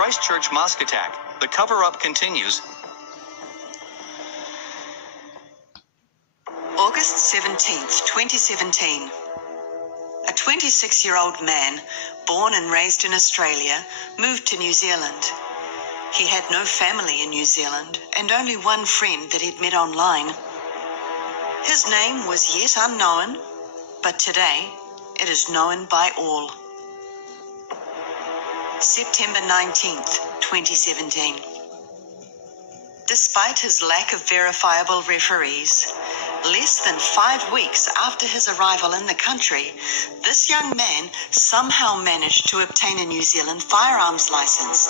Christchurch mosque attack. The cover-up continues. August 17th, 2017. A 26-year-old man, born and raised in Australia, moved to New Zealand. He had no family in New Zealand and only one friend that he'd met online. His name was yet unknown, but today it is known by all. September 19th, 2017. Despite his lack of verifiable referees, less than 5 weeks after his arrival in the country, this young man somehow managed to obtain a New Zealand firearms license,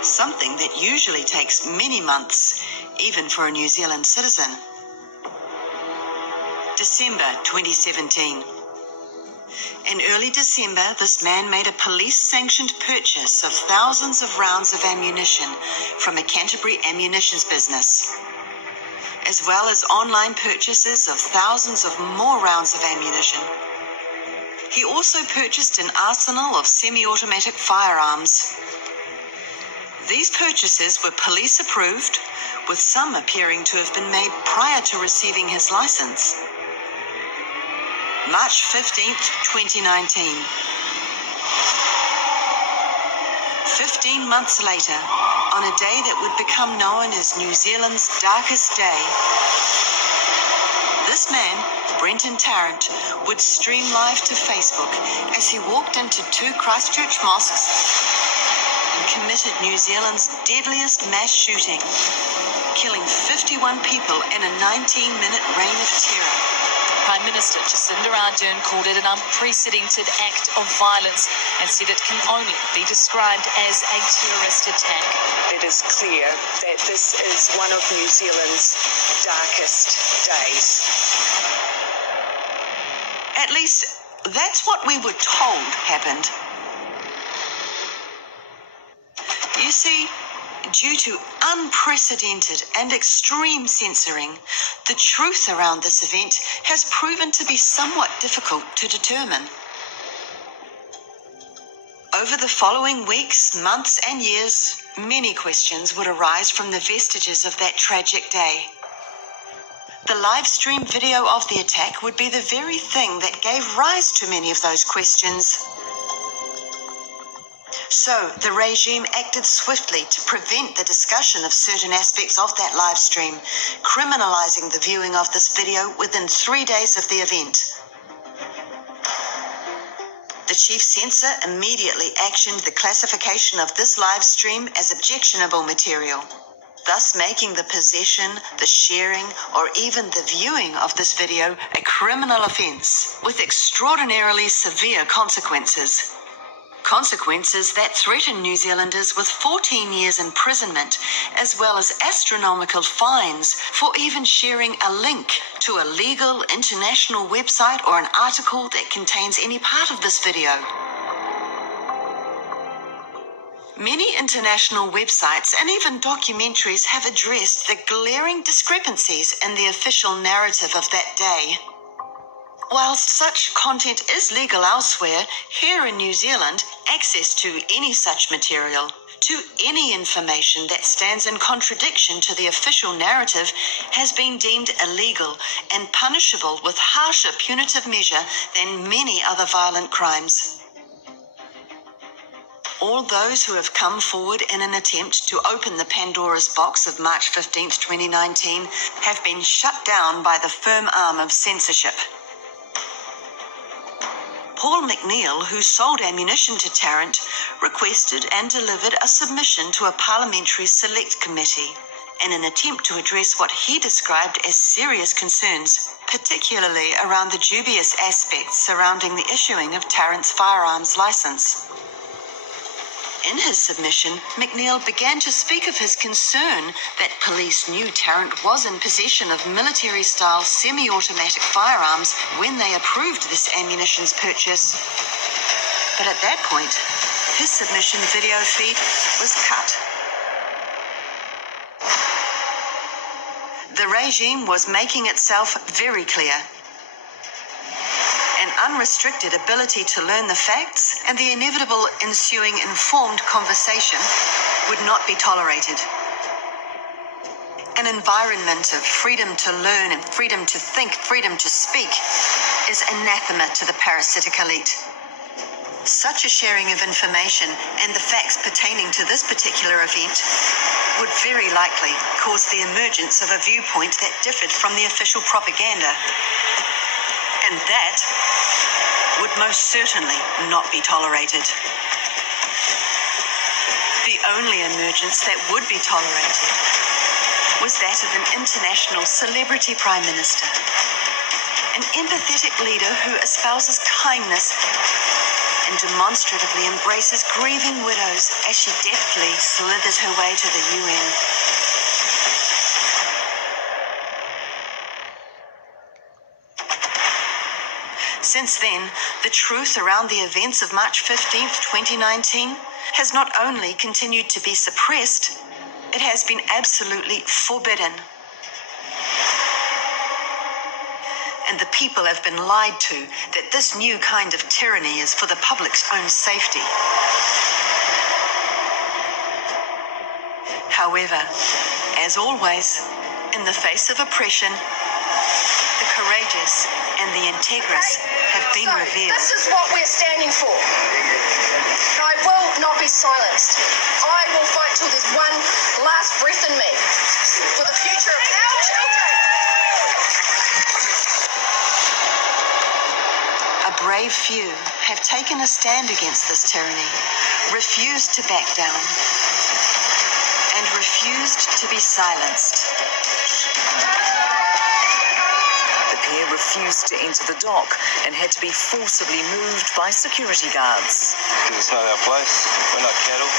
something that usually takes many months, even for a New Zealand citizen. December 2017. In early December, this man made a police-sanctioned purchase of thousands of rounds of ammunition from a Canterbury ammunitions business, as well as online purchases of thousands of more rounds of ammunition. He also purchased an arsenal of semi-automatic firearms. These purchases were police approved, with some appearing to have been made prior to receiving his license. March 15th, 2019. 15 months later, on a day that would become known as New Zealand's darkest day, this man, Brenton Tarrant, would stream live to Facebook as he walked into 2 Christchurch mosques and committed New Zealand's deadliest mass shooting, killing 51 people in a 19-minute reign of terror. Prime Minister Jacinda Ardern called it an unprecedented act of violence and said it can only be described as a terrorist attack. It is clear that this is one of New Zealand's darkest days. At least, that's what we were told happened. You see, due to unprecedented and extreme censoring, the truth around this event has proven to be somewhat difficult to determine. Over the following weeks, months, and years, many questions would arise from the vestiges of that tragic day. The live stream video of the attack would be the very thing that gave rise to many of those questions. So, the regime acted swiftly to prevent the discussion of certain aspects of that live stream, criminalizing the viewing of this video within 3 days of the event. The chief censor immediately actioned the classification of this live stream as objectionable material, thus making the possession, the sharing, or even the viewing of this video a criminal offense with extraordinarily severe consequences. Consequences that threaten New Zealanders with 14 years imprisonment, as well as astronomical fines for even sharing a link to a legal international website or an article that contains any part of this video. Many international websites and even documentaries have addressed the glaring discrepancies in the official narrative of that day. Whilst such content is legal elsewhere, here in New Zealand, access to any such material, to any information that stands in contradiction to the official narrative, has been deemed illegal and punishable with harsher punitive measure than many other violent crimes. All those who have come forward in an attempt to open the Pandora's box of March 15th, 2019, have been shut down by the firm arm of censorship. Paul McNeill, who sold ammunition to Tarrant, requested and delivered a submission to a parliamentary select committee in an attempt to address what he described as serious concerns, particularly around the dubious aspects surrounding the issuing of Tarrant's firearms license. In his submission, McNeill began to speak of his concern that police knew Tarrant was in possession of military-style semi-automatic firearms when they approved this ammunitions purchase. But at that point, his submission video feed was cut. The regime was making itself very clear. An unrestricted ability to learn the facts and the inevitable ensuing informed conversation would not be tolerated. An environment of freedom to learn and freedom to think, freedom to speak, is anathema to the parasitic elite. Such a sharing of information and the facts pertaining to this particular event would very likely cause the emergence of a viewpoint that differed from the official propaganda. And that would most certainly not be tolerated. The only emergence that would be tolerated was that of an international celebrity prime minister, an empathetic leader who espouses kindness and demonstratively embraces grieving widows as she deftly slithers her way to the UN. Since then, the truth around the events of March 15th, 2019 has not only continued to be suppressed, it has been absolutely forbidden. And the people have been lied to that this new kind of tyranny is for the public's own safety. However, as always, in the face of oppression, the courageous and the integrous have been revealed. This is what we're standing for. I will not be silenced. I will fight till there's one last breath in me for the future of our children. A brave few have taken a stand against this tyranny, refused to back down, and refused to be silenced. The pair refused to enter the dock and had to be forcibly moved by security guards. It's not our place. We're not cattle.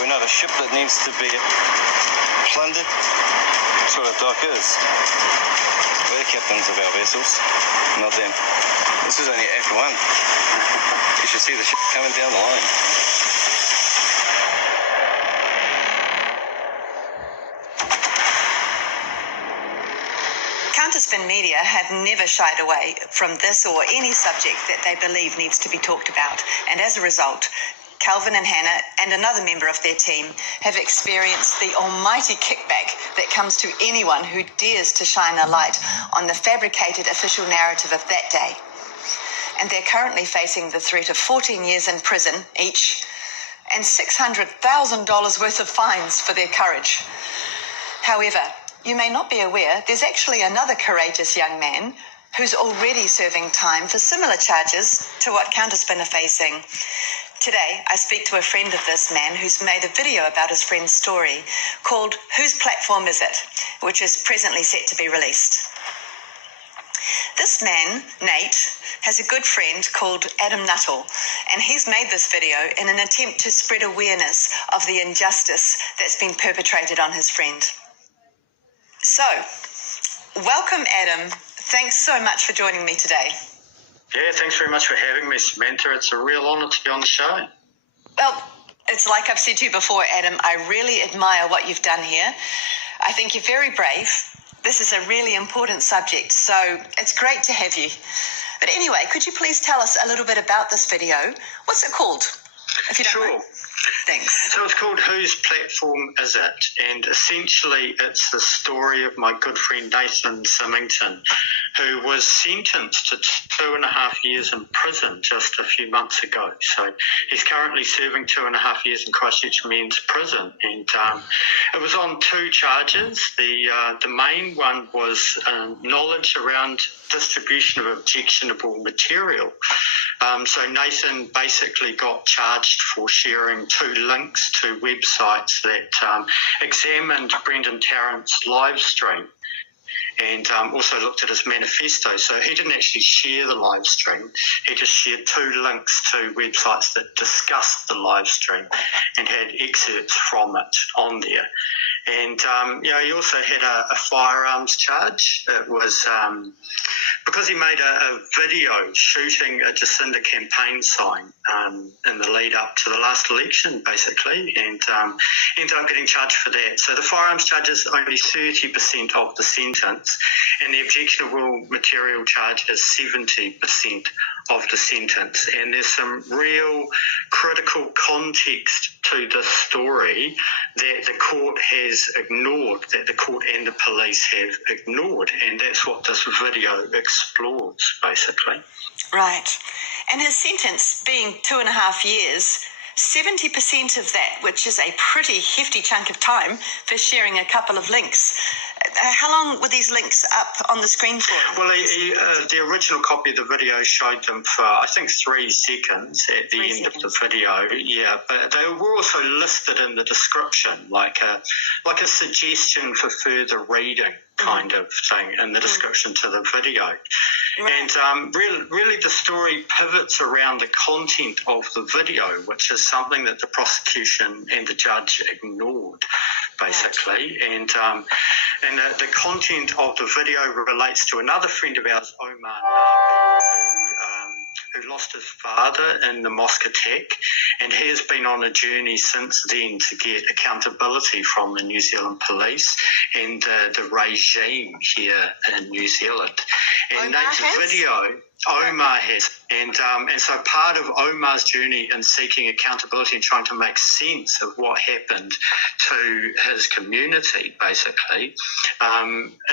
We're not a ship that needs to be plundered. That's what a dock is. We're the captains of our vessels, not them. This is only Act 1. You should see the ship coming down the line. Counterspin media have never shied away from this or any subject that they believe needs to be talked about, and as a result, Calvin and Hannah and another member of their team have experienced the almighty kickback that comes to anyone who dares to shine a light on the fabricated official narrative of that day. And they're currently facing the threat of 14 years in prison each and $600,000 worth of fines for their courage. However, you may not be aware, there's actually another courageous young man who's already serving time for similar charges to what Counterspin are facing. Today, I speak to a friend of this man who's made a video about his friend's story called Whose Platform Is It?, which is presently set to be released. This man, Nate, has a good friend called Adam Nuttall, and he's made this video in an attempt to spread awareness of the injustice that's been perpetrated on his friend. So, welcome, Adam. Thanks so much for joining me today. Yeah, thanks very much for having me, Samantha. It's a real honour to be on the show. Well, it's like I've said to you before, Adam, I really admire what you've done here. I think you're very brave. This is a really important subject, so it's great to have you. But anyway, could you please tell us a little bit about this video? What's it called, if you don't mind? Thanks. So it's called Whose Platform Is It? And essentially it's the story of my good friend Nathan Symington, who was sentenced to 2.5 years in prison just a few months ago. So he's currently serving 2.5 years in Christchurch men's prison. And it was on 2 charges. The main one was knowledge around distribution of objectionable material. So Nathan basically got charged for sharing 2 links to websites that examined Brendan Tarrant's live stream and also looked at his manifesto. So he didn't actually share the live stream. He just shared 2 links to websites that discussed the live stream and had excerpts from it on there. And, he also had a firearms charge. It was because he made a video shooting a Jacinda campaign sign in the lead up to the last election, basically, and ended up getting charged for that. So the firearms charge is only 30% of the sentence, and the objectionable material charge is 70% of the sentence. And there's some real critical context to this story that the court has ignored, that the court and the police have ignored, and that's what this video explores, basically. Right. And his sentence being 2.5 years, 70% of that, which is a pretty hefty chunk of time for sharing a couple of links. How long were these links up on the screen for? Well, the original copy of the video showed them for, I think, 3 seconds at the end of the video. Yeah, but they were also listed in the description, like a suggestion for further reading kind of thing in the description to the video. Right. And really the story pivots around the content of the video, which is something that the prosecution and the judge ignored, basically. Right. And the content of the video relates to another friend of ours, Omar Nabi, who lost his father in the Mosque attack, and he has been on a journey since then to get accountability from the New Zealand police and the regime here in New Zealand. And Omar has. And so part of Omar's journey in seeking accountability and trying to make sense of what happened to his community, basically,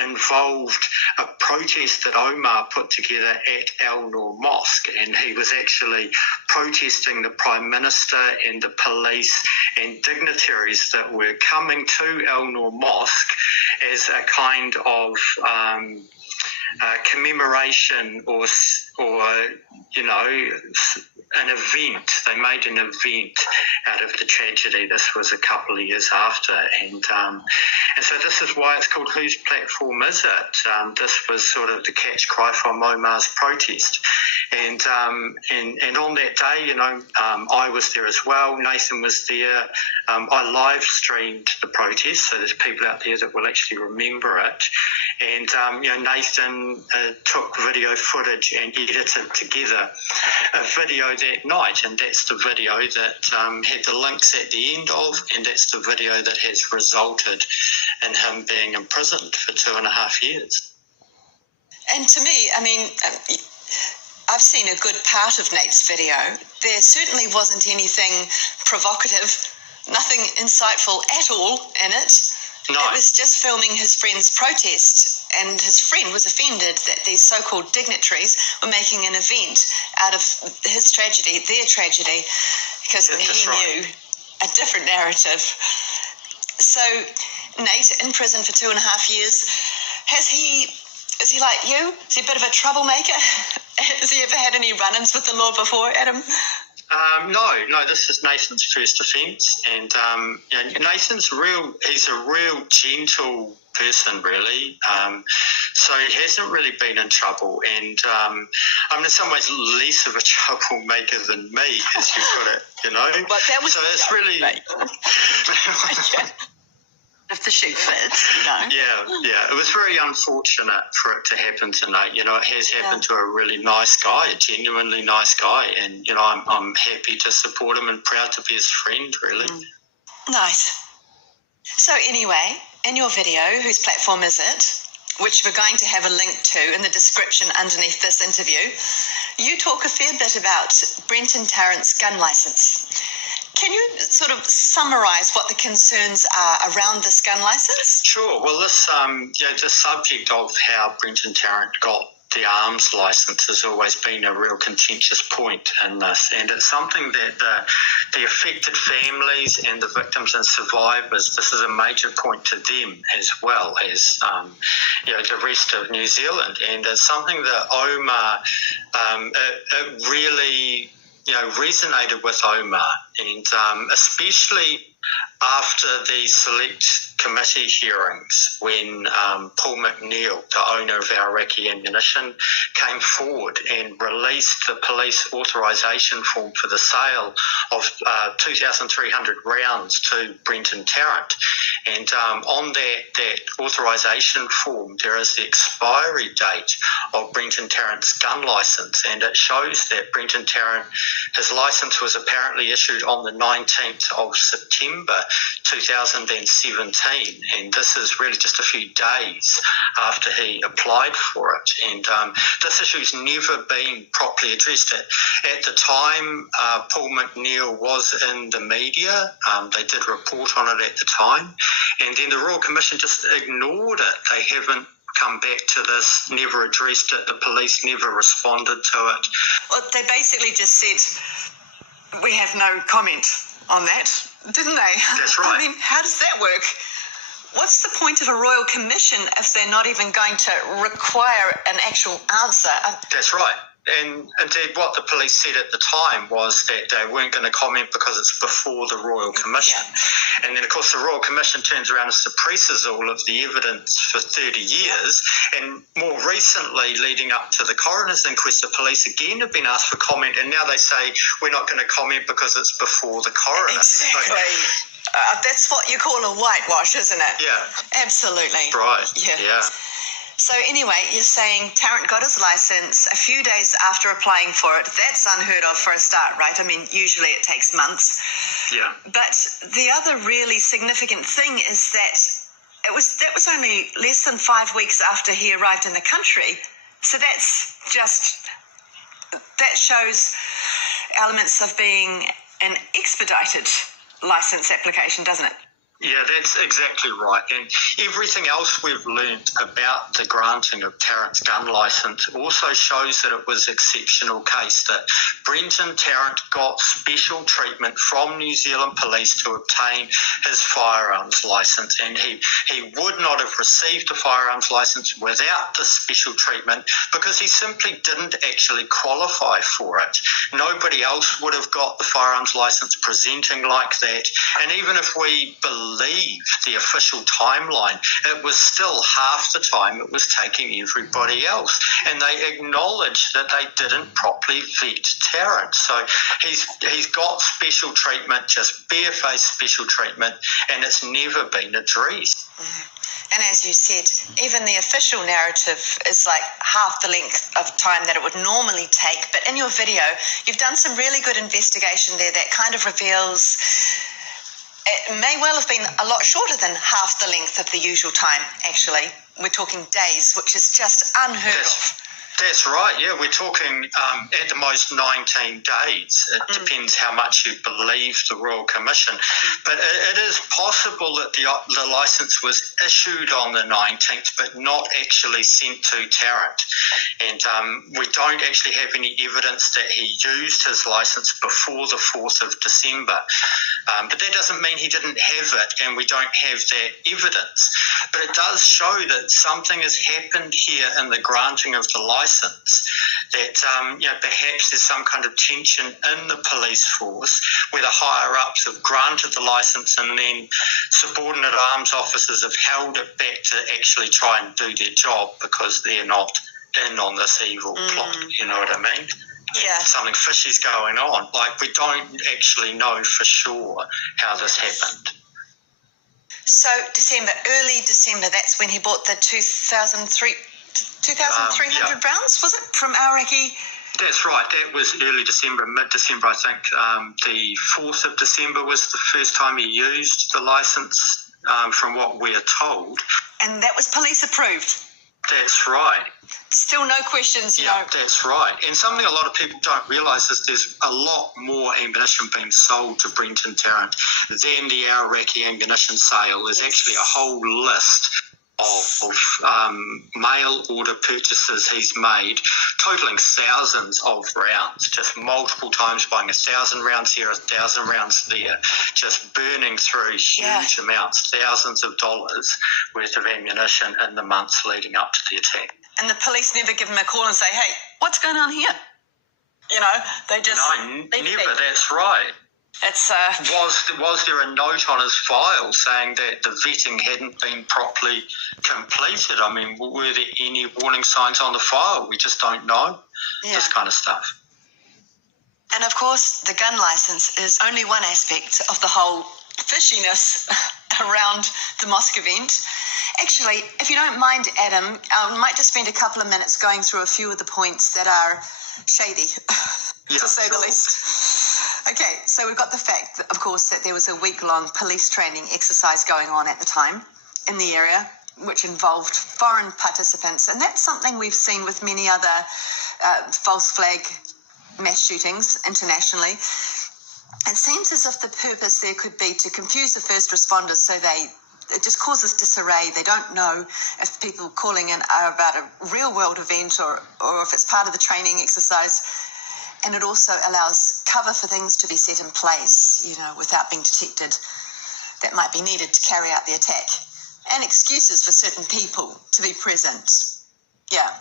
involved a protest that Omar put together at Al Noor Mosque. And he was actually protesting the Prime Minister and the police and dignitaries that were coming to Al Noor Mosque as a kind of commemoration or an event. They made an event out of the tragedy. This was a couple of years after, and so this is why it's called Whose Platform Is It? This was sort of the catch cry from Omar's protest, and on that day, I was there as well. Nathan was there. I live streamed the protest, so there's people out there that will actually remember it. And Nathan took video footage and edited together a video that night, and that's the video that had the links at the end of, and that's the video that has resulted in him being imprisoned for 2.5 years. And to me, I've seen a good part of Nate's video. There certainly wasn't anything provocative, nothing insightful at all in it. No. It was just filming his friend's protest, and his friend was offended that these so-called dignitaries were making an event out of his tragedy, their tragedy, because he knew a different narrative. So Nate in prison for 2.5 years, is he like you? Is he a bit of a troublemaker? Has he ever had any run-ins with the law before, Adam? No, this is Nathan's first offence, and Nathan's he's a real gentle person, really, so he hasn't really been in trouble, and in some ways less of a troublemaker than me, as you put it, But that was so it's really... If the shoe fits, Yeah. It was very unfortunate for it to happen to Nate. It has happened to a really nice guy, a genuinely nice guy, and I'm happy to support him and proud to be his friend, really. Nice. So anyway, in your video, Whose Platform Is It?, which we're going to have a link to in the description underneath this interview, you talk a fair bit about Brenton Tarrant's gun licence. Can you sort of summarise what the concerns are around this gun licence? Sure. Well, this the subject of how Brenton Tarrant got the arms licence has always been a real contentious point in this, and it's something that the affected families and the victims and survivors, this is a major point to them as well as the rest of New Zealand, and it's something that Omar it really resonated with Omar, and especially after the select committee hearings when Paul McNeill, the owner of our Iraqi ammunition, came forward and released the police authorisation form for the sale of 2,300 rounds to Brenton Tarrant. And on that authorisation form, there is the expiry date of Brenton Tarrant's gun licence, and it shows that Brenton Tarrant, his licence was apparently issued on the 19th of September 2017, and this is really just a few days after he applied for it. And this issue's never been properly addressed. At the time, Paul McNeill was in the media. They did report on it at the time, and then the Royal Commission just ignored it. They haven't come back to this, never addressed it. The police never responded to it. Well, they basically just said, we have no comment on that, didn't they? That's right. I mean, how does that work? What's the point of a Royal Commission if they're not even going to require an actual answer? That's right. And indeed, what the police said at the time was that they weren't going to comment because it's before the Royal Commission. Yeah. And then, of course, the Royal Commission turns around and suppresses all of the evidence for 30 years. And more recently, leading up to the coroner's inquest, the police again have been asked for comment, and now they say we're not going to comment because it's before the coroner. Exactly. That's what you call a whitewash, isn't it? Yeah. Absolutely. Right. Yeah. So anyway, you're saying Tarrant got his licence a few days after applying for it. That's unheard of for a start, right? I mean, usually it takes months. Yeah. But the other really significant thing is that that was only less than 5 weeks after he arrived in the country. So that shows elements of being an expedited licence application, doesn't it? Yeah, that's exactly right. And everything else we've learnt about the granting of Tarrant's gun licence also shows that it was an exceptional case, that Brenton Tarrant got special treatment from New Zealand Police to obtain his firearms licence, and he would not have received the firearms licence without the special treatment because he simply didn't actually qualify for it. Nobody else would have got the firearms licence presenting like that, and even if we believe the official timeline, it was still half the time it was taking everybody else, and they acknowledged that they didn't properly vet Tarrant. So he's got special treatment, just barefaced special treatment, and it's never been addressed. And as you said, even the official narrative is like half the length of time that it would normally take. But in your video, you've done some really good investigation there that kind of reveals it may well have been a lot shorter than half the length of the usual time, actually. We're talking days, which is just unheard of. That's right, yeah. We're talking at the most 19 days. It depends how much you believe the Royal Commission. But it is possible that the licence was issued on the 19th but not actually sent to Tarrant. And we don't actually have any evidence that he used his licence before the 4th of December. But that doesn't mean he didn't have it, and we don't have that evidence. But it does show that something has happened here in the granting of the licence, that perhaps there's some kind of tension in the police force where the higher-ups have granted the licence and then subordinate arms officers have held it back to actually try and do their job because they're not in on this evil plot, you know what I mean? Yeah. Something fishy's going on. Like, we don't actually know for sure how this happened. So early December, that's when he bought the 2,300 rounds, was it, from Aoraki? That's right. That was early December, mid-December, I think. The 4th of December was the first time he used the licence, from what we're told. And that was police approved? That's right. Still no questions, Yeah, that's right. And something a lot of people don't realise is there's a lot more ammunition being sold to Brenton Tarrant than the Aoraki ammunition sale. There's actually a whole list of mail order purchases he's made, totaling thousands of rounds, just multiple times buying 1,000 rounds here, 1,000 rounds there, just burning through huge amounts, thousands of dollars worth of ammunition in the months leading up to the attack. And the police never give him a call and say, hey, what's going on here? You know, they just... No, never, that's right. It's Was there a note on his file saying that the vetting hadn't been properly completed? I mean, were there any warning signs on the file? We just don't know. This kind of stuff. And of course, the gun license is only one aspect of the whole fishiness around the mosque event. Actually, if you don't mind, Adam, I might just spend a couple of minutes going through a few of the points that are shady, to say the least. Okay, so we've got the fact, of course, that there was a week-long police training exercise going on at the time in the area, which involved foreign participants, and that's something we've seen with many other false flag mass shootings internationally. It seems as if the purpose there could be to confuse the first responders, so it just causes disarray. They don't know if people calling in are about a real world event or if it's part of the training exercise. And it also allows cover for things to be set in place, without being detected, that might be needed to carry out the attack. And excuses for certain people to be present. Yeah.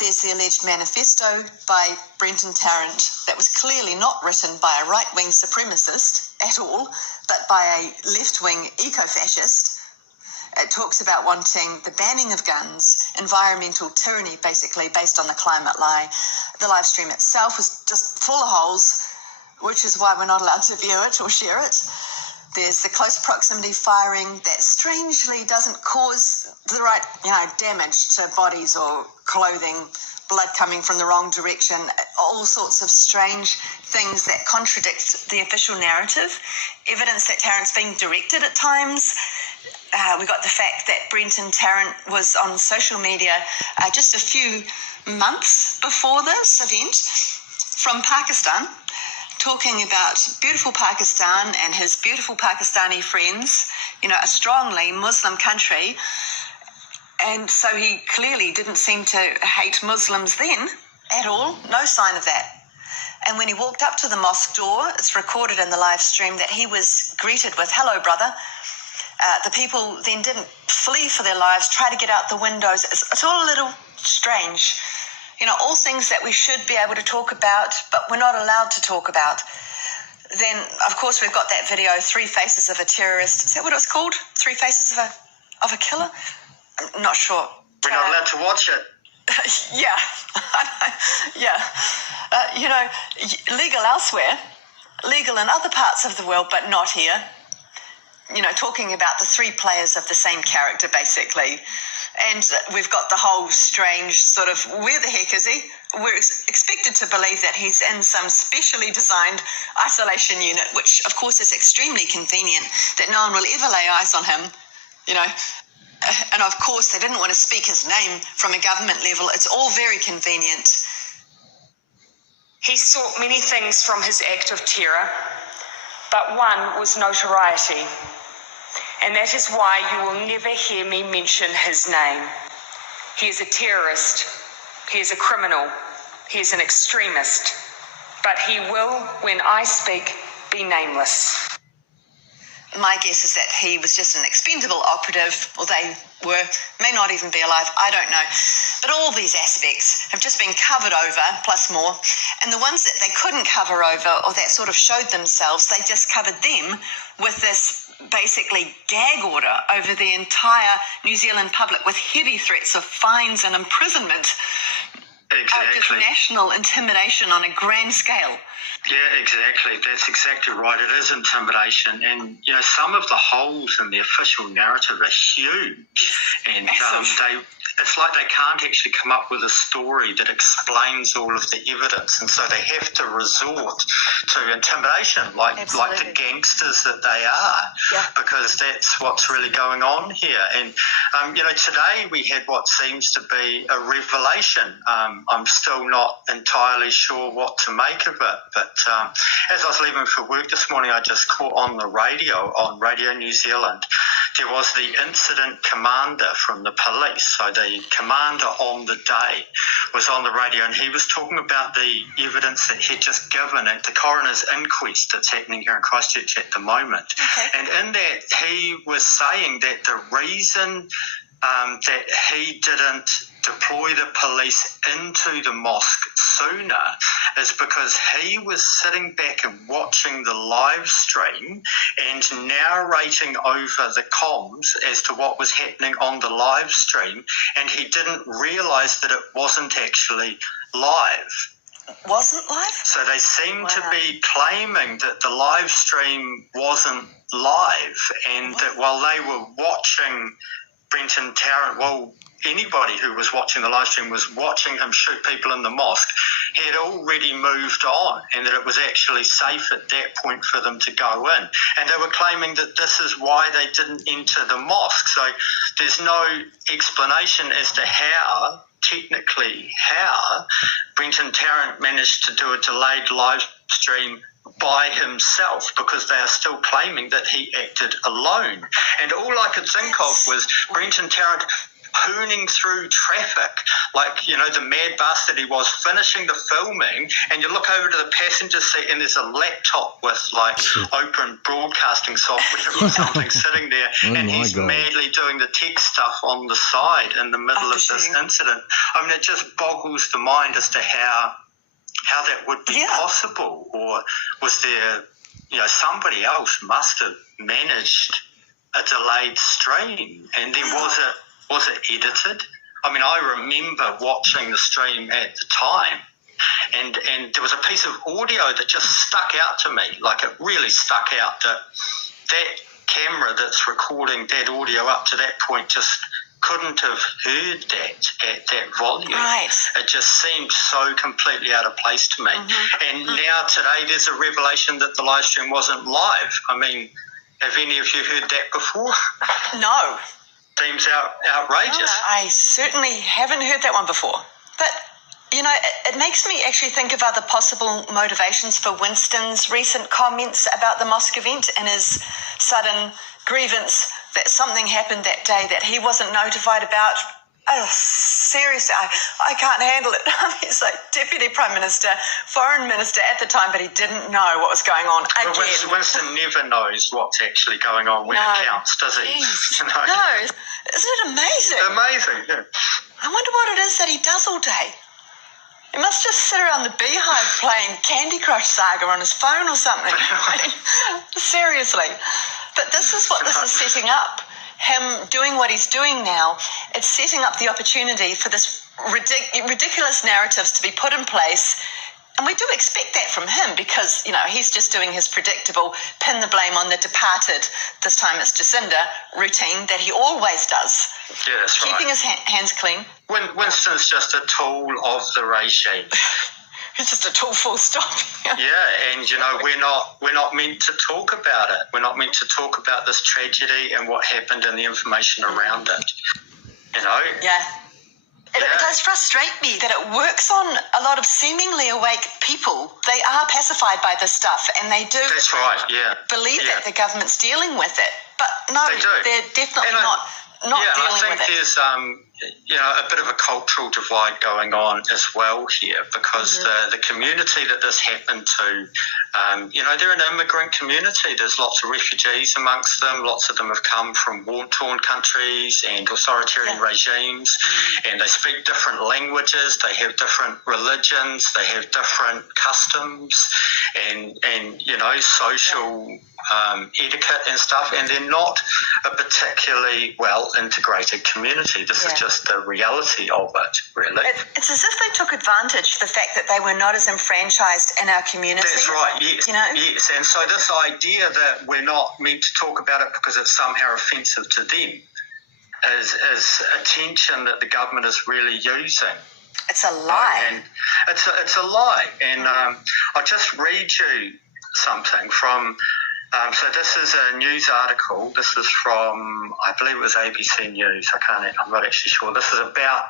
There's the alleged manifesto by Brenton Tarrant that was clearly not written by a right-wing supremacist at all, but by a left-wing eco-fascist. It talks about wanting the banning of guns, environmental tyranny, basically, based on the climate lie. The live stream itself was just full of holes, which is why we're not allowed to view it or share it. There's the close proximity firing that strangely doesn't cause the right, damage to bodies or clothing, blood coming from the wrong direction, all sorts of strange things that contradict the official narrative. Evidence that Tarrant's being directed at times. We got the fact that Brenton Tarrant was on social media just a few months before this event from Pakistan, talking about beautiful Pakistan and his beautiful Pakistani friends, a strongly Muslim country. And so he clearly didn't seem to hate Muslims then at all, no sign of that. And when he walked up to the mosque door, it's recorded in the live stream that he was greeted with, "Hello, brother." The people then didn't flee for their lives, try to get out the windows. It's all a little strange. All things that we should be able to talk about, but we're not allowed to talk about. Then, of course, we've got that video, 3 Faces of a Terrorist. Is that what it was called? 3 Faces of a Killer? I'm not sure. We're not allowed to watch it. Yeah. Yeah. Legal elsewhere, legal in other parts of the world, but not here. Talking about the 3 players of the same character, basically. And we've got the whole strange sort of, where the heck is he? We're expected to believe that he's in some specially designed isolation unit, which, of course, is extremely convenient, that no one will ever lay eyes on him, And, of course, they didn't want to speak his name from a government level. It's all very convenient. He sought many things from his act of terror, but one was notoriety. And that is why you will never hear me mention his name. He is a terrorist. He is a criminal. He is an extremist. But he will, when I speak, be nameless. My guess is that he was just an expendable operative, or they may not even be alive, I don't know. But all these aspects have just been covered over, plus more. And the ones that they couldn't cover over, or that sort of showed themselves, they just covered them with this basically gag order over the entire New Zealand public, with heavy threats of fines and imprisonment. Exactly. Just national intimidation on a grand scale. Yeah, exactly. That's exactly right. It is intimidation. And, some of the holes in the official narrative are huge. And it's like they can't actually come up with a story that explains all of the evidence. And so they have to resort to intimidation, like the gangsters that they are, because that's what's really going on here. And, today we had what seems to be a revelation. I'm still not entirely sure what to make of it, but as I was leaving for work this morning, I just caught on the radio, on Radio New Zealand, there was the incident commander from the police. So the commander on the day was on the radio, and he was talking about the evidence that he'd just given at the coroner's inquest that's happening here in Christchurch at the moment. Okay. And in that, he was saying that the reason that he didn't deploy the police into the mosque sooner is because he was sitting back and watching the live stream and narrating over the comms as to what was happening on the live stream, and he didn't realise that it wasn't actually live. wasn't live? So they seem to be claiming that the live stream wasn't live, and that while they were watching Brenton Tarrant, well, anybody who was watching the live stream was watching him shoot people in the mosque. He had already moved on, and that it was actually safe at that point for them to go in. And they were claiming that this is why they didn't enter the mosque. So there's no explanation as to how Brenton Tarrant managed to do a delayed live stream by himself, because they are still claiming that he acted alone. And all I could think of was Brenton Tarrant hooning through traffic like, you know, the mad bastard he was, finishing the filming, and you look over to the passenger seat and there's a laptop with like open broadcasting software or something sitting there, and he's madly doing the tech stuff on the side in the middle of this incident. I mean, it just boggles the mind as to how that would be possible. Or was there, you know, somebody else must have managed a delayed stream, and then was it edited? I mean, I remember watching the stream at the time, and there was a piece of audio that just stuck out to me. Like, it really stuck out, that camera that's recording that audio up to that point just couldn't have heard that at that volume. Right. It just seemed so completely out of place to me. And now today there's a revelation that the live stream wasn't live. I mean, have any of you heard that before? No. Seems outrageous. No, I certainly haven't heard that one before. But, you know, it makes me actually think of other possible motivations for Winston's recent comments about the mosque event and his sudden grievance that something happened that day that he wasn't notified about. Oh, seriously, I can't handle it. He's like Deputy Prime Minister, Foreign Minister at the time, but he didn't know what was going on again. Well, Winston never knows what's actually going on when it counts, does he? You know? No, isn't it amazing? Amazing, yeah. I wonder what it is that he does all day. He must just sit around the beehive playing Candy Crush Saga on his phone or something. I mean, seriously. But this is what this is setting up. Him doing what he's doing now, it's setting up the opportunity for this ridiculous narratives to be put in place. And we do expect that from him because, you know, he's just doing his predictable pin the blame on the departed, this time it's Jacinda, routine that he always does. Yeah, that's right. Keeping his hands clean. Winston's just a tool of the regime. It's just a tool, full stop. Yeah, and you know, we're not meant to talk about it. We're not meant to talk about this tragedy and what happened and the information around it. You know? Yeah. It does frustrate me that it works on a lot of seemingly awake people. They are pacified by this stuff, and they do. That's right. Yeah. Believe that the government's dealing with it, but no, they're definitely not dealing with it. I think there's you know, a bit of a cultural divide going on as well here, because the community that this happened to, you know, they're an immigrant community. There's lots of refugees amongst them. Lots of them have come from war-torn countries and authoritarian regimes, and they speak different languages. They have different religions. They have different customs and you know, social etiquette and stuff, and they're not a particularly well-integrated community. This is just the reality of it, really. It's as if they took advantage of the fact that they were not as enfranchised in our community. That's right, yes. You know? Yes, and so this idea that we're not meant to talk about it because it's somehow offensive to them is a tension that the government is really using. It's a lie. And it's a lie. And I'll just read you something from... so this is a news article. This is from, I believe it was ABC News. I'm not actually sure. This is about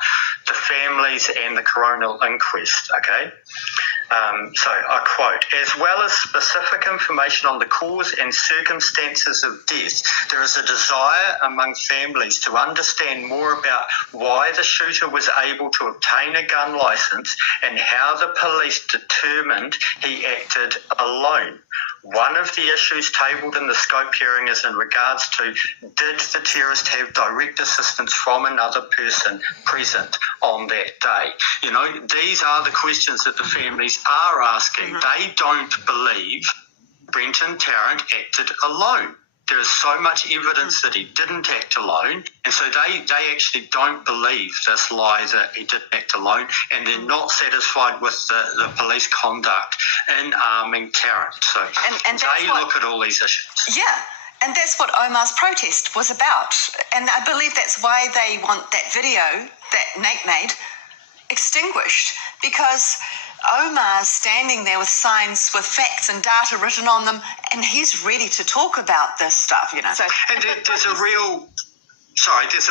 the families and the coronial inquest, okay? So I quote, as well as specific information on the cause and circumstances of death, there is a desire among families to understand more about why the shooter was able to obtain a gun license and how the police determined he acted alone. One of the issues tabled in the scope hearing is in regards to, did the terrorist have direct assistance from another person present on that day? You know, these are the questions that the families are asking. They don't believe Brenton Tarrant acted alone. there is so much evidence that he didn't act alone, and so they actually don't believe this lie that he didn't act alone, and they're not satisfied with the police conduct in arming Tarrant. So and they look at all these issues. Yeah, and that's what Omar's protest was about. And I believe that's why they want that video that Nate made extinguished, because Omar's standing there with signs with facts and data written on them, and he's ready to talk about this stuff, you know. So, and there's a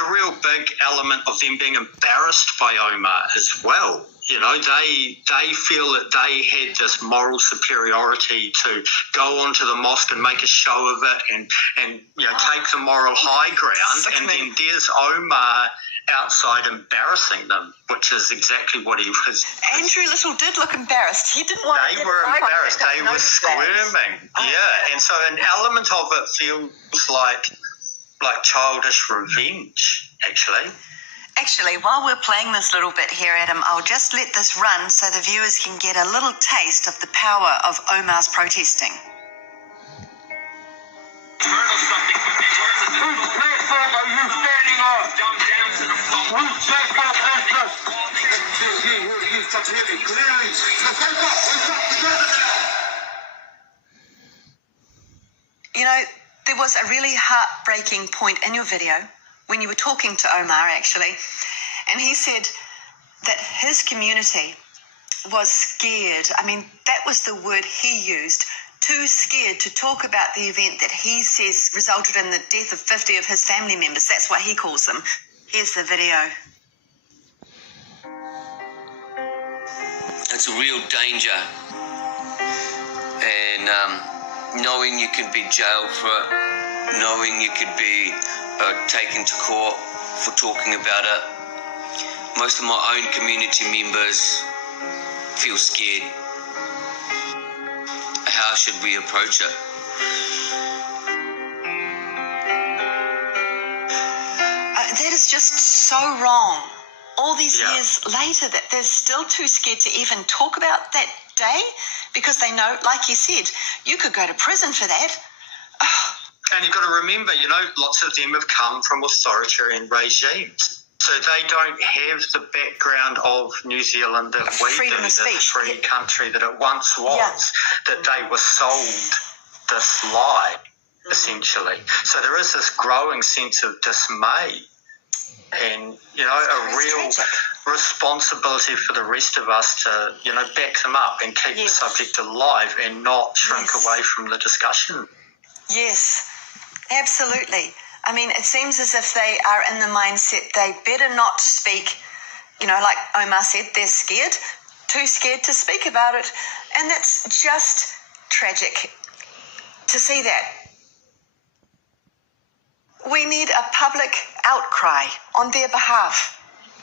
real big element of them being embarrassed by Omar as well. You know, they feel that they had this moral superiority to go onto the mosque and make a show of it and you know, take the moral high ground. And then there's Omar outside embarrassing them, which is exactly what he was. Andrew Little did look embarrassed. He didn't want to. They were embarrassed. They were squirming. And so an element of it feels like childish revenge, actually. Actually, while we're playing this little bit here, Adam, I'll just let this run so the viewers can get a little taste of the power of Omar's protesting. You know, there was a really heartbreaking point in your video when you were talking to Omar, actually, and he said that his community was scared. I mean, that was the word he used. Too scared to talk about the event that he says resulted in the death of 50 of his family members. That's what he calls them. Here's the video. It's a real danger, and knowing you could be jailed for it, knowing you could be taken to court for talking about it. Most of my own community members feel scared. How should we approach it? That is just so wrong. All these years later, that they're still too scared to even talk about that day, because they know, like you said, you could go to prison for that. Oh. And you've got to remember, you know, lots of them have come from authoritarian regimes. So they don't have the background of New Zealand that we do, the free country that it once was, that they were sold this lie, essentially. So there is this growing sense of dismay and, you know, a real responsibility for the rest of us to, you know, back them up and keep the subject alive and not shrink away from the discussion. Yes, absolutely. I mean, it seems as if they are in the mindset they better not speak. You know, like Omar said, they're scared, too scared to speak about it. And that's just tragic to see that. We need a public outcry on their behalf.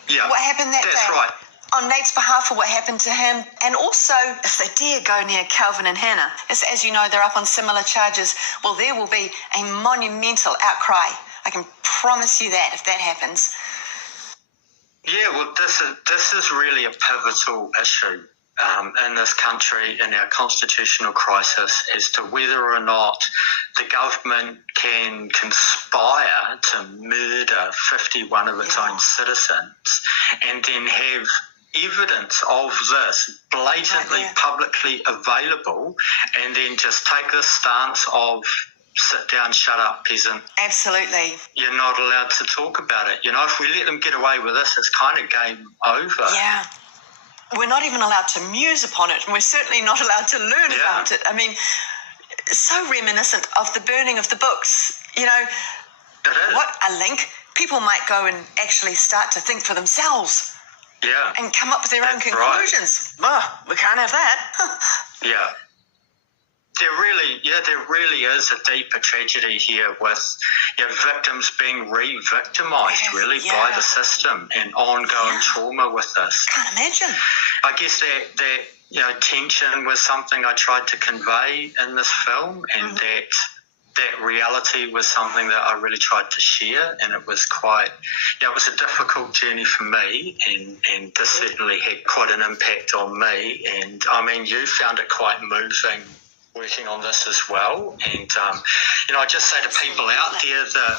Yeah, what happened that day? That's right. On Nate's behalf for what happened to him, and also if they dare go near Calvin and Hannah, as you know, they're up on similar charges, well, there will be a monumental outcry. I can promise you that if that happens. Yeah, well, this is really a pivotal issue in this country, in our constitutional crisis, as to whether or not the government can conspire to murder 51 of its own citizens and then have evidence of this blatantly publicly available, and then just take this stance of sit down, shut up, peasant. Absolutely. You're not allowed to talk about it. You know, if we let them get away with this, it's kind of game over. Yeah. We're not even allowed to muse upon it, and we're certainly not allowed to learn about it. I mean, so reminiscent of the burning of the books. You know, it is. What a link. People might go and actually start to think for themselves. Yeah. And come up with their own conclusions. Right. Oh, we can't have that. Yeah. There really is a deeper tragedy here with, you know, victims being re-victimised by the system and ongoing trauma with this. Can't imagine. I guess that you know, tension was something I tried to convey in this film, and that reality was something that I really tried to share, and it was quite, you know, it was a difficult journey for me, and this certainly had quite an impact on me, and I mean, you found it quite moving working on this as well. And, I just say to people out there that,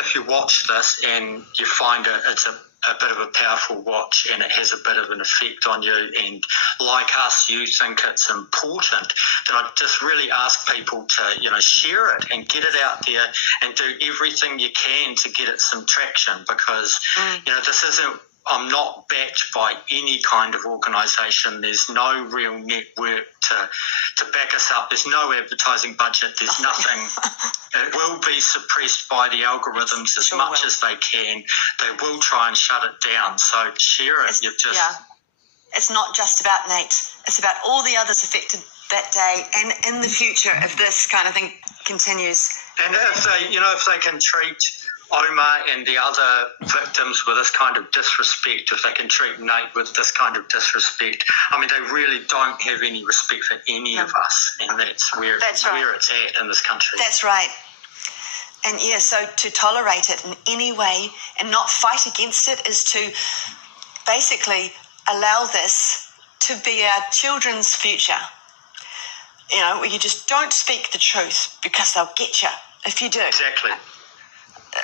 if you watch this and you find it's a bit of a powerful watch and it has a bit of an effect on you, and like us, you think it's important, then I just really ask people to, share it and get it out there and do everything you can to get it some traction, because, this isn't, I'm not backed by any kind of organisation. There's no real network to back us up. There's no advertising budget. There's nothing. It will be suppressed by the algorithms as much as they can. They will try and shut it down. So share it. It's not just about Nate. It's about all the others affected that day and in the future if this kind of thing continues. And if they can treat Omar and the other victims with this kind of disrespect, if they can treat Nate with this kind of disrespect, I mean, they really don't have any respect for any of us, and that's where it's at in this country. That's right. And so to tolerate it in any way and not fight against it is to basically allow this to be our children's future. You just don't speak the truth because they'll get you if you do. Exactly.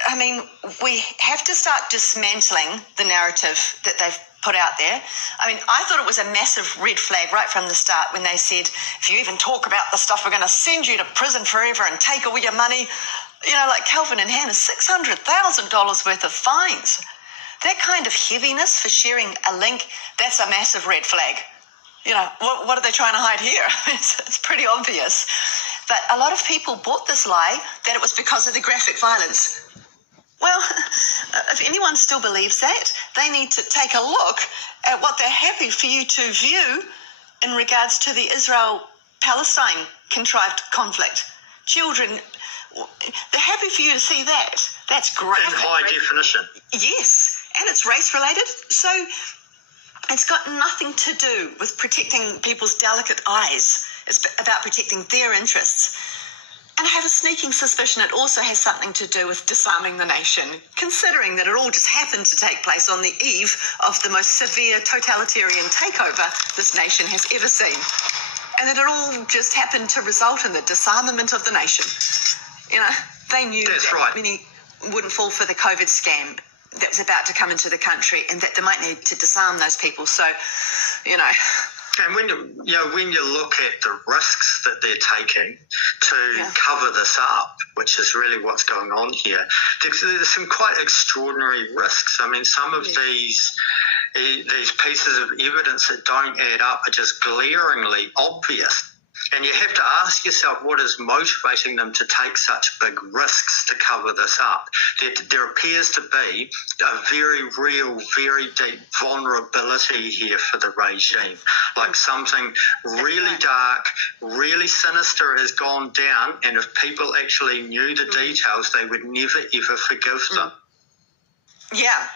I mean, we have to start dismantling the narrative that they've put out there. I mean, I thought it was a massive red flag right from the start when they said, if you even talk about this stuff, we're going to send you to prison forever and take away your money. Like Calvin and Hannah, $600,000 worth of fines. That kind of heaviness for sharing a link, that's a massive red flag. What are they trying to hide here? It's pretty obvious. But a lot of people bought this lie that it was because of the graphic violence. Well, if anyone still believes that, they need to take a look at what they're happy for you to view in regards to the Israel-Palestine contrived conflict. Children, they're happy for you to see that. That's great. In high definition. Yes, and it's race-related, so it's got nothing to do with protecting people's delicate eyes. It's about protecting their interests. And I have a sneaking suspicion it also has something to do with disarming the nation, considering that it all just happened to take place on the eve of the most severe totalitarian takeover this nation has ever seen. And that it all just happened to result in the disarmament of the nation. They knew that many wouldn't fall for the COVID scam that was about to come into the country and that they might need to disarm those people. So, And when you look at the risks that they're taking to cover this up, which is really what's going on here, there's some quite extraordinary risks. I mean, some of these pieces of evidence that don't add up are just glaringly obvious. And you have to ask yourself what is motivating them to take such big risks to cover this up. There appears to be a very real, very deep vulnerability here for the regime. Like something really dark, really sinister has gone down, and if people actually knew the details, they would never, ever forgive them. Yeah,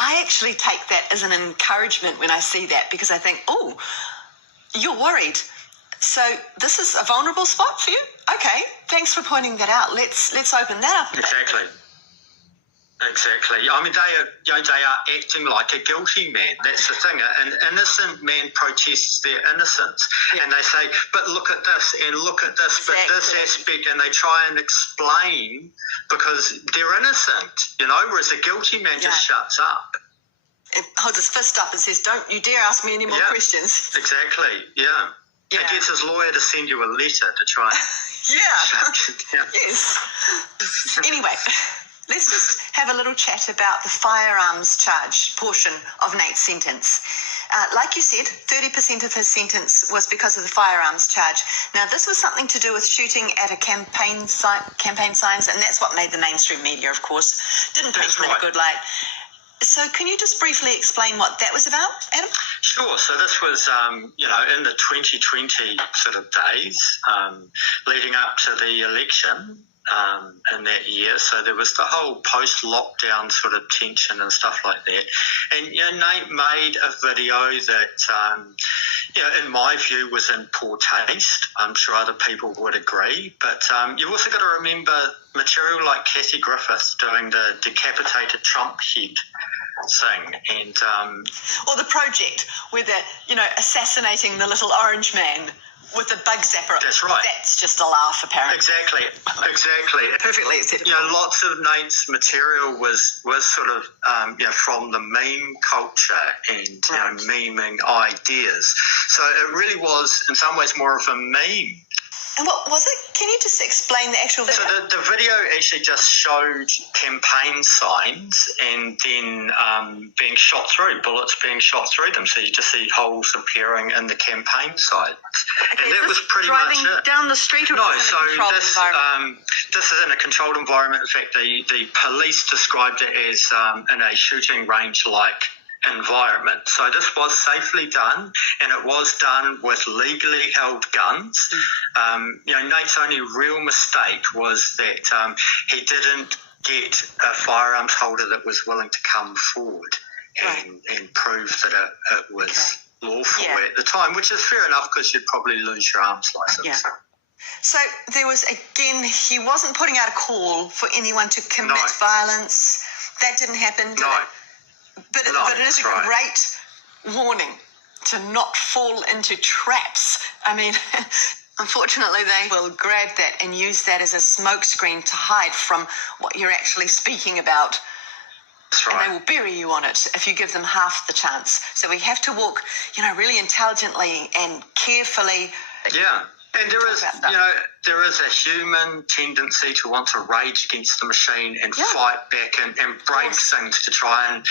I actually take that as an encouragement when I see that, because I think, oh, you're worried. So this is a vulnerable spot for you? Okay, thanks for pointing that out. Let's open that up. Exactly. I mean, they are acting like a guilty man. That's the thing. An innocent man protests their innocence, and they say, "But look at this and look at this, but this aspect," and they try and explain because they're innocent, whereas a guilty man just shuts up. It holds his fist up and says, "Don't you dare ask me any more questions." Exactly. Yeah. He gets his lawyer to send you a letter to try and Yes. Anyway, let's just have a little chat about the firearms charge portion of Nate's sentence. Like you said, 30% of his sentence was because of the firearms charge. Now, this was something to do with shooting at a campaign signs, and that's what made the mainstream media, of course. Didn't paint him in a good light. So can you just briefly explain what that was about, Adam? Sure. So this was, in the 2020 sort of days leading up to the election in that year. So there was the whole post-lockdown sort of tension and stuff like that. And, Nate made a video that, in my view, was in poor taste. I'm sure other people would agree. But you've also got to remember material like Kathy Griffith doing the decapitated Trump head thing, and or the project where they're assassinating the little orange man with the bug zapper. That's right. That's just a laugh, apparently. Exactly. Perfectly acceptable. Lots of Nate's material was sort of from the meme culture and memeing ideas. So it really was in some ways more of a meme. And what was it? Can you just explain the actual video? So the video actually just showed campaign signs and then bullets being shot through them. So you just see holes appearing in the campaign signs. Okay, and that was pretty much it. Driving down the street or No, in so a controlled environment? this is in a controlled environment. In fact, the police described it as in a shooting range-like environment. So this was safely done, and it was done with legally held guns. Nate's only real mistake was that he didn't get a firearms holder that was willing to come forward and prove that it was lawful at the time, which is fair enough because you'd probably lose your arms license. Yeah. So there was, again, he wasn't putting out a call for anyone to commit violence. That didn't happen, did it? But it is a great warning to not fall into traps. I mean, unfortunately, they will grab that and use that as a smokescreen to hide from what you're actually speaking about. That's right. And they will bury you on it if you give them half the chance. So we have to walk, really intelligently and carefully. Yeah. And there is a human tendency to want to rage against the machine and fight back and break things to try and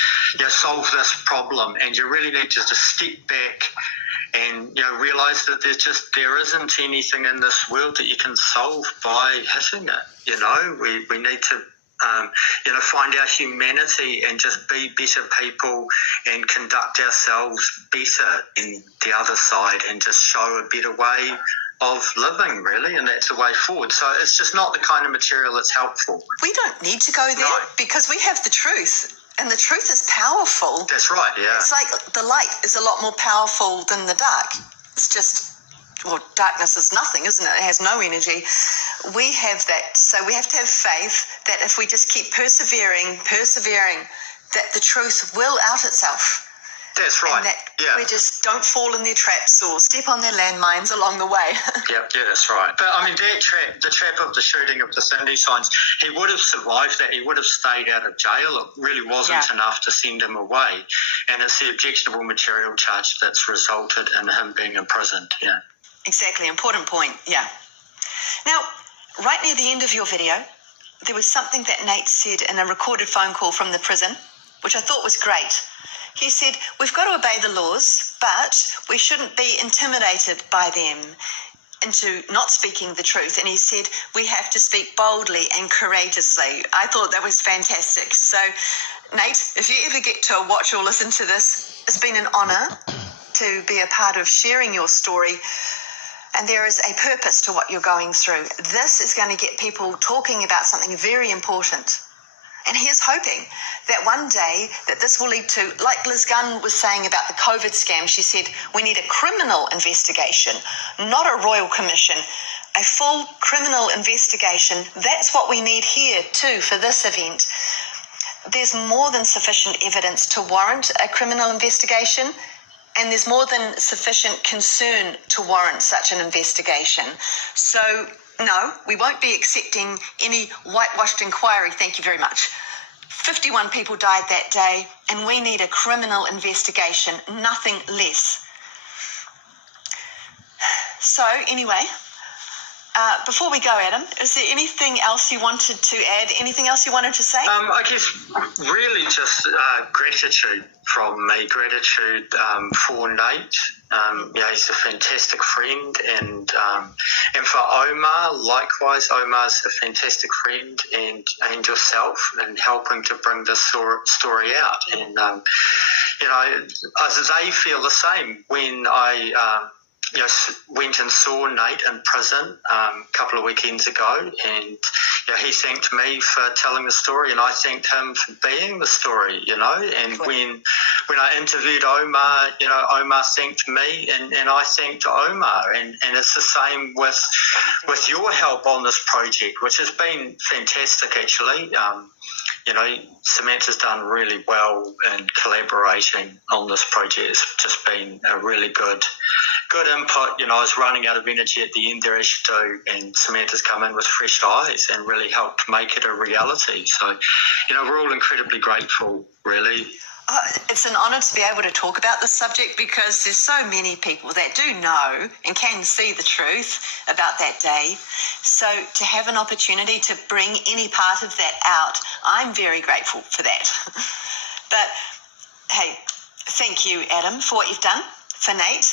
solve this problem. And you really need to just step back and realise that there isn't anything in this world that you can solve by hitting it. We need to find our humanity and just be better people and conduct ourselves better in the other side and just show a better way of living, really, and that's the way forward. So it's just not the kind of material that's helpful. We don't need to go there because we have the truth, and the truth is powerful. That's right, yeah. It's like the light is a lot more powerful than the dark. It's just, darkness is nothing, isn't it? It has no energy. We have that, so we have to have faith that if we just keep persevering, that the truth will out itself. That's right. And that we just don't fall in their traps or step on their landmines along the way. Yeah, that's right. But I mean, the trap of the shooting of the Cindy signs, he would have survived that. He would have stayed out of jail. It really wasn't enough to send him away. And it's the objectionable material charge that's resulted in him being imprisoned. Yeah. Exactly. Important point. Yeah. Now, right near the end of your video, there was something that Nate said in a recorded phone call from the prison, which I thought was great. He said, we've got to obey the laws, but we shouldn't be intimidated by them into not speaking the truth. And he said, we have to speak boldly and courageously. I thought that was fantastic. So, Nate, if you ever get to watch or listen to this, it's been an honour to be a part of sharing your story. And there is a purpose to what you're going through. This is going to get people talking about something very important. And here's hoping that one day that this will lead to, like Liz Gunn was saying about the COVID scam, she said, we need a criminal investigation, not a royal commission, a full criminal investigation. That's what we need here too for this event. There's more than sufficient evidence to warrant a criminal investigation, and there's more than sufficient concern to warrant such an investigation. So, no, we won't be accepting any whitewashed inquiry, thank you very much. 51 people died that day, and we need a criminal investigation, nothing less. So, anyway, before we go, Adam, is there anything else you wanted to add? Anything else you wanted to say? I guess really just gratitude from me, gratitude for Nate. He's a fantastic friend, and for Omar, likewise, Omar's a fantastic friend, and yourself, and helping to bring this story out. And they feel the same. When I went and saw Nate in prison a couple of weekends ago, and he thanked me for telling the story, and I thanked him for being the story, and when I interviewed Omar, Omar thanked me, and I thanked Omar, and it's the same with your help on this project, which has been fantastic actually. Samantha's done really well in collaborating on this project. It's just been a really good good input. I was running out of energy at the end there, as you do, and Samantha's come in with fresh eyes and really helped make it a reality. So, we're all incredibly grateful, really. It's an honour to be able to talk about this subject because there's so many people that do know and can see the truth about that day. So to have an opportunity to bring any part of that out, I'm very grateful for that. But hey, thank you, Adam, for what you've done for Nate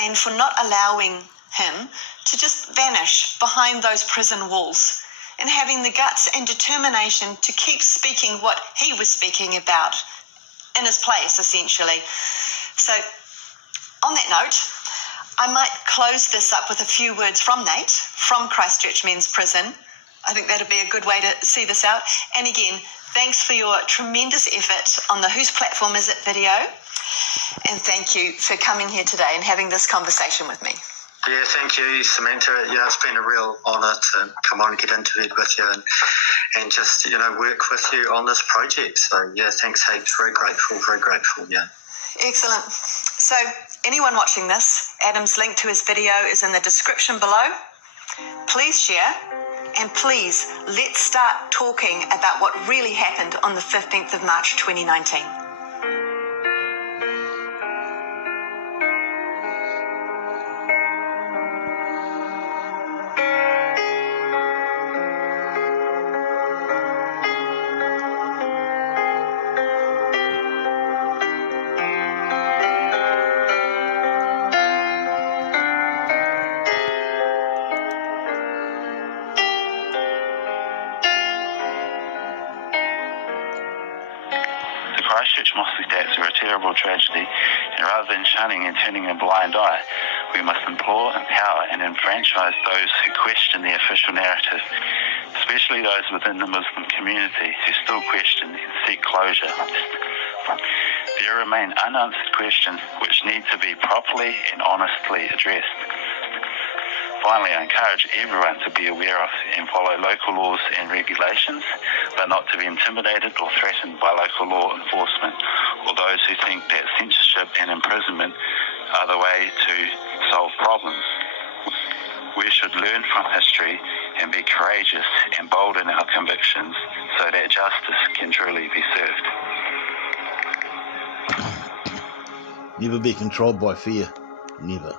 and for not allowing him to just vanish behind those prison walls and having the guts and determination to keep speaking what he was speaking about in his place, essentially. So, on that note, I might close this up with a few words from Nate, from Christchurch Men's Prison. I think that'd be a good way to see this out. And again, thanks for your tremendous effort on the Whose Platform Is It video. And thank you for coming here today and having this conversation with me. Yeah, thank you, Samantha. It's been a real honour to come on and get interviewed with you and just, work with you on this project. So, yeah, thanks heaps. Very grateful, yeah. Excellent. So, anyone watching this, Adam's link to his video is in the description below. Please share, and please, let's start talking about what really happened on the 15th of March 2019. Christchurch Mosque attacks are a terrible tragedy, and rather than shunning and turning a blind eye, we must implore, empower and enfranchise those who question the official narrative, especially those within the Muslim community who still question and seek closure. There remain unanswered questions which need to be properly and honestly addressed. Finally, I encourage everyone to be aware of and follow local laws and regulations, but not to be intimidated or threatened by local law enforcement or those who think that censorship and imprisonment are the way to solve problems. We should learn from history and be courageous and bold in our convictions so that justice can truly be served. Never be controlled by fear. Never.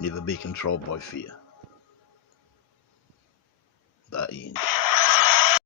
Never be controlled by fear. The end.